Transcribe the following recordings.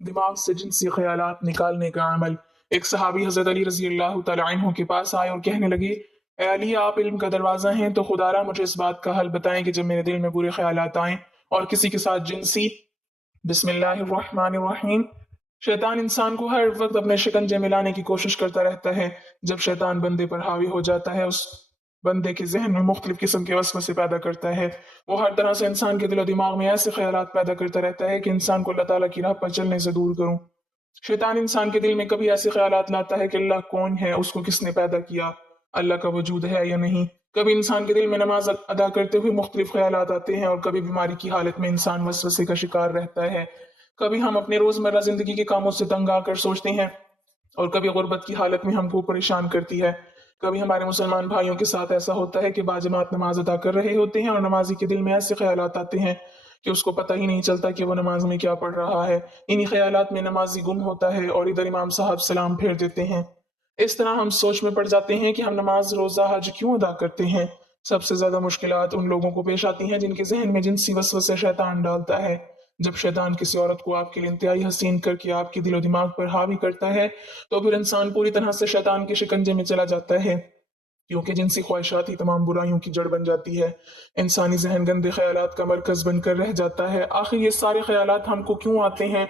دماغ سے جنسی خیالات نکالنے کا عمل۔ ایک صحابی حضرت علی رضی اللہ تعالی عنہ کے پاس آئے اور کہنے لگے، اے علی، آپ علم کا دروازہ ہیں، تو خدا را مجھے اس بات کا حل بتائیں کہ جب میرے دل میں برے خیالات آئیں اور کسی کے ساتھ جنسی، بسم اللہ الرحمن الرحیم، شیطان انسان کو ہر وقت اپنے شکنجے میں لانے کی کوشش کرتا رہتا ہے۔ جب شیطان بندے پر حاوی ہو جاتا ہے، اس بندے کے ذہن میں مختلف قسم کے وسوسے پیدا کرتا ہے۔ وہ ہر طرح سے انسان کے دل و دماغ میں ایسے خیالات پیدا کرتا رہتا ہے کہ انسان کو اللہ تعالیٰ کی راہ پر چلنے سے دور کروں۔ شیطان انسان کے دل میں کبھی ایسے خیالات لاتا ہے کہ اللہ کون ہے، اس کو کس نے پیدا کیا، اللہ کا وجود ہے یا نہیں۔ کبھی انسان کے دل میں نماز ادا کرتے ہوئے مختلف خیالات آتے ہیں، اور کبھی بیماری کی حالت میں انسان وسوسے کا شکار رہتا ہے۔ کبھی ہم اپنے روزمرہ زندگی کے کاموں سے تنگ آ کر سوچتے ہیں، اور کبھی غربت کی حالت میں ہم کو پریشان کرتی ہے۔ کبھی ہمارے مسلمان بھائیوں کے ساتھ ایسا ہوتا ہے کہ باجماعت نماز ادا کر رہے ہوتے ہیں اور نمازی کے دل میں ایسے خیالات آتے ہیں کہ اس کو پتہ ہی نہیں چلتا کہ وہ نماز میں کیا پڑھ رہا ہے۔ انہی خیالات میں نمازی گم ہوتا ہے اور ادھر امام صاحب سلام پھیر دیتے ہیں۔ اس طرح ہم سوچ میں پڑ جاتے ہیں کہ ہم نماز، روزہ، حج کیوں ادا کرتے ہیں۔ سب سے زیادہ مشکلات ان لوگوں کو پیش آتی ہیں جن کے ذہن میں جنسی وسوسے شیطان ڈالتا ہے۔ جب شیطان کسی عورت کو آپ کے لیے انتہائی حسین کر کے آپ کے دل و دماغ پر حاوی کرتا ہے، تو پھر انسان پوری طرح سے شیطان کے شکنجے میں چلا جاتا ہے، کیونکہ جنسی خواہشات ہی تمام برائیوں کی جڑ بن جاتی ہے۔ انسانی ذہن گندے خیالات کا مرکز بن کر رہ جاتا ہے۔ آخر یہ سارے خیالات ہم کو کیوں آتے ہیں؟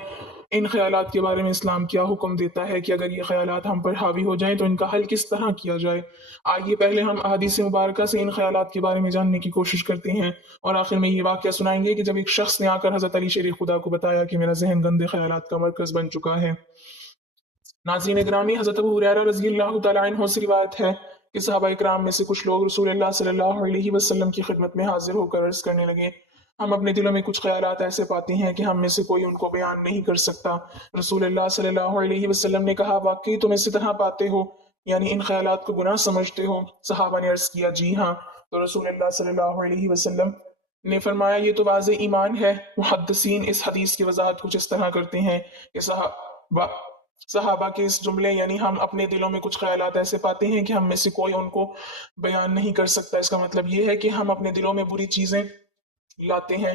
ان خیالات کے بارے میں اسلام کیا حکم دیتا ہے کہ اگر یہ خیالات ہم پر حاوی ہو جائیں تو ان کا حل کس طرح کیا جائے؟ آئیے پہلے ہم احادیث مبارکہ سے ان خیالات کے بارے میں جاننے کی کوشش کرتے ہیں، اور آخر میں یہ واقعہ سنائیں گے کہ جب ایک شخص نے آ کر حضرت علی شیر خدا کو بتایا کہ میرا ذہن گندے خیالات کا مرکز بن چکا ہے۔ ناظرین گرامی، حضرت ابو ہریرہ رضی اللہ تعالیٰ عنہ سے روایت ہے کہ صحابہ اکرام میں سے کچھ لوگ رسول اللہ صلی اللہ علیہ وسلم کی خدمت میں حاضر ہو کر عرض کرنے لگے، ہم اپنے دلوں میں کچھ خیالات ایسے پاتے ہیں کہ ہم میں سے کوئی ان کو بیان نہیں کر سکتا۔ رسول اللہ صلی اللہ علیہ وسلم نے کہا، واقعی تم اسی طرح پاتے ہو، یعنی ان خیالات کو گناہ سمجھتے ہو؟ صحابہ نے عرض کیا، جی ہاں۔ تو رسول اللہ صلی اللہ علیہ وسلم نے فرمایا، یہ تو واضح ایمان ہے۔ محدثین اس حدیث کی وضاحت کچھ اس طرح کرتے ہیں کہ صحابہ کے اس جملے، یعنی ہم اپنے دلوں میں کچھ خیالات ایسے پاتے ہیں کہ ہم میں سے کوئی ان کو بیان نہیں کر سکتا، اس کا مطلب یہ ہے کہ ہم اپنے دلوں میں بری چیزیں لاتے ہیں،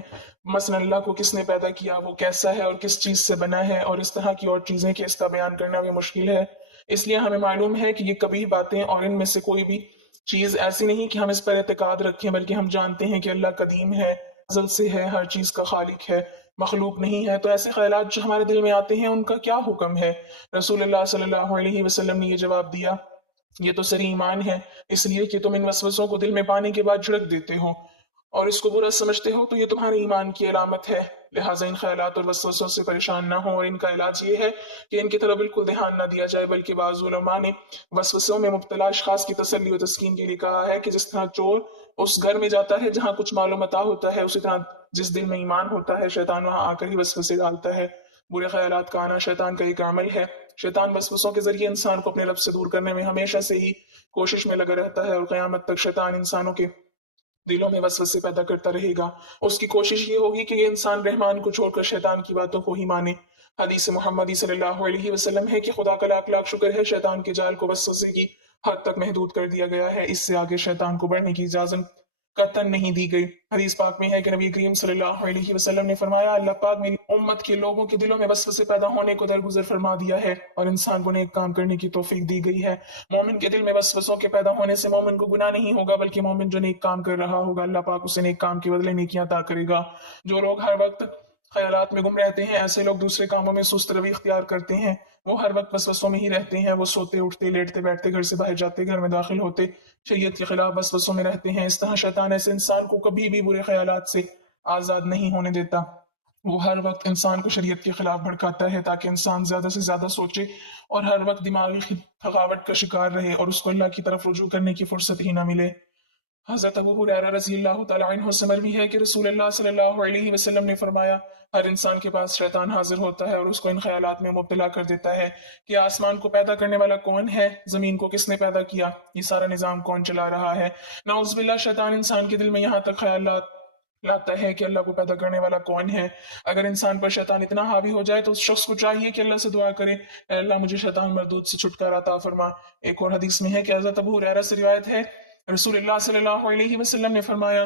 مثلا اللہ کو کس نے پیدا کیا، وہ کیسا ہے اور کس چیز سے بنا ہے، اور اس طرح کی اور چیزیں کہ اس کا بیان کرنا بھی مشکل ہے۔ اس لیے ہمیں معلوم ہے کہ یہ کبھی باتیں اور ان میں سے کوئی بھی چیز ایسی نہیں کہ ہم اس پر اعتقاد رکھیں، بلکہ ہم جانتے ہیں کہ اللہ قدیم ہے، ازل سے ہے، ہر چیز کا خالق ہے، مخلوق نہیں ہے۔ تو ایسے خیالات جو ہمارے دل میں آتے ہیں ان کا کیا حکم ہے؟ رسول اللہ صلی اللہ علیہ وسلم نے یہ جواب دیا، یہ تو سری ایمان ہے، اس لیے کہ تم ان وسوسوں کو دل میں پانے کے بعد جھڑک دیتے ہو اور اس کو برا سمجھتے ہو، تو یہ تمہارے ایمان کی علامت ہے۔ لہٰذا ان خیالات اور وسوسوں سے پریشان نہ ہو، اور ان کا علاج یہ ہے کہ ان کی طرف بالکل دھیان نہ دیا جائے، بلکہ بعض علماء نے وسوسوں میں مبتلا اشخاص کی تسلی و تسکین کے لیے کہا ہے کہ جس طرح چور اس گھر میں جاتا ہے جہاں کچھ مال و متاع ہوتا ہے، اسی طرح جس دل میں ایمان ہوتا ہے شیطان وہاں آ کر ہی وسوسے ڈالتا ہے۔ برے خیالات کا آنا شیطان کا ایک عمل ہے۔ شیطان وسوسوں کے ذریعے انسان کو اپنے رب سے دور کرنے میں ہمیشہ سے ہی کوشش میں لگا رہتا ہے، اور قیامت تک شیطان انسانوں کے دلوں میں وسوسے پیدا کرتا رہے گا۔ اس کی کوشش یہ ہوگی کہ یہ انسان رحمان کو چھوڑ کر شیطان کی باتوں کو ہی مانے۔ حدیث محمدی صلی اللہ علیہ وسلم ہے کہ خدا کا لاکھ لاکھ شکر ہے، شیطان کے جال کو وسوسے کی حد تک محدود کر دیا گیا ہے، اس سے آگے شیطان کو بڑھنے کی اجازت قطعاً نہیں دی گئی۔ حدیث پاک میں ہے کہ نبی کریم صلی اللہ علیہ وسلم نے فرمایا، اللہ پاک میری امت کے لوگوں کے دلوں میں وسوسے پیدا ہونے کو درگزر فرما دیا ہے، اور انسان کو نیک کام کرنے کی توفیق دی گئی ہے۔ مومن کے دل میں وسوسوں کے پیدا ہونے سے مومن کو گناہ نہیں ہوگا، بلکہ مومن جو نیک کام کر رہا ہوگا اللہ پاک اسے نیک کام کے بدلے نیکیاں عطا کرے گا۔ جو لوگ ہر وقت خیالات میں گم رہتے ہیں، ایسے لوگ دوسرے کاموں میں سست روی اختیار کرتے ہیں، وہ ہر وقت وسوسوں میں ہی رہتے ہیں، وہ سوتے اٹھتے لیٹتے بیٹھتے، گھر سے باہر جاتے گھر میں داخل ہوتے شریعت کے خلاف وسوسوں میں رہتے ہیں۔ اس طرح شیطان ایسے انسان کو کبھی بھی برے خیالات سے آزاد نہیں ہونے دیتا، وہ ہر وقت انسان کو شریعت کے خلاف بھڑکاتا ہے تاکہ انسان زیادہ سے زیادہ سوچے اور ہر وقت دماغی تھکاوٹ کا شکار رہے اور اس کو اللہ کی طرف رجوع کرنے کی فرصت ہی نہ ملے۔ حضرت ابو ہریرہ رضی اللہ تعالیٰ عنہ سے مروی ہے کہ رسول اللہ صلی اللہ علیہ وسلم نے فرمایا، ہر انسان کے پاس شیطان حاضر ہوتا ہے اور اس کو ان خیالات میں مبتلا کر دیتا ہے کہ آسمان کو پیدا کرنے والا کون ہے، زمین کو کس نے پیدا کیا، یہ سارا نظام کون چلا رہا ہے۔ نعوذ باللہ، شیطان انسان کے دل میں یہاں تک خیالات لاتا ہے کہ اللہ کو پیدا کرنے والا کون ہے۔ اگر انسان پر شیطان اتنا حاوی ہو جائے تو اس شخص کو چاہیے کہ اللہ سے دعا کرے، اے اللہ مجھے شیطان مردود سے چھٹکارا عطا فرما۔ ایک اور حدیث میں ہے کہ حضرت ابو ہریرہ سے روایت ہے، رسول اللہ صلی اللہ علیہ وسلم نے فرمایا،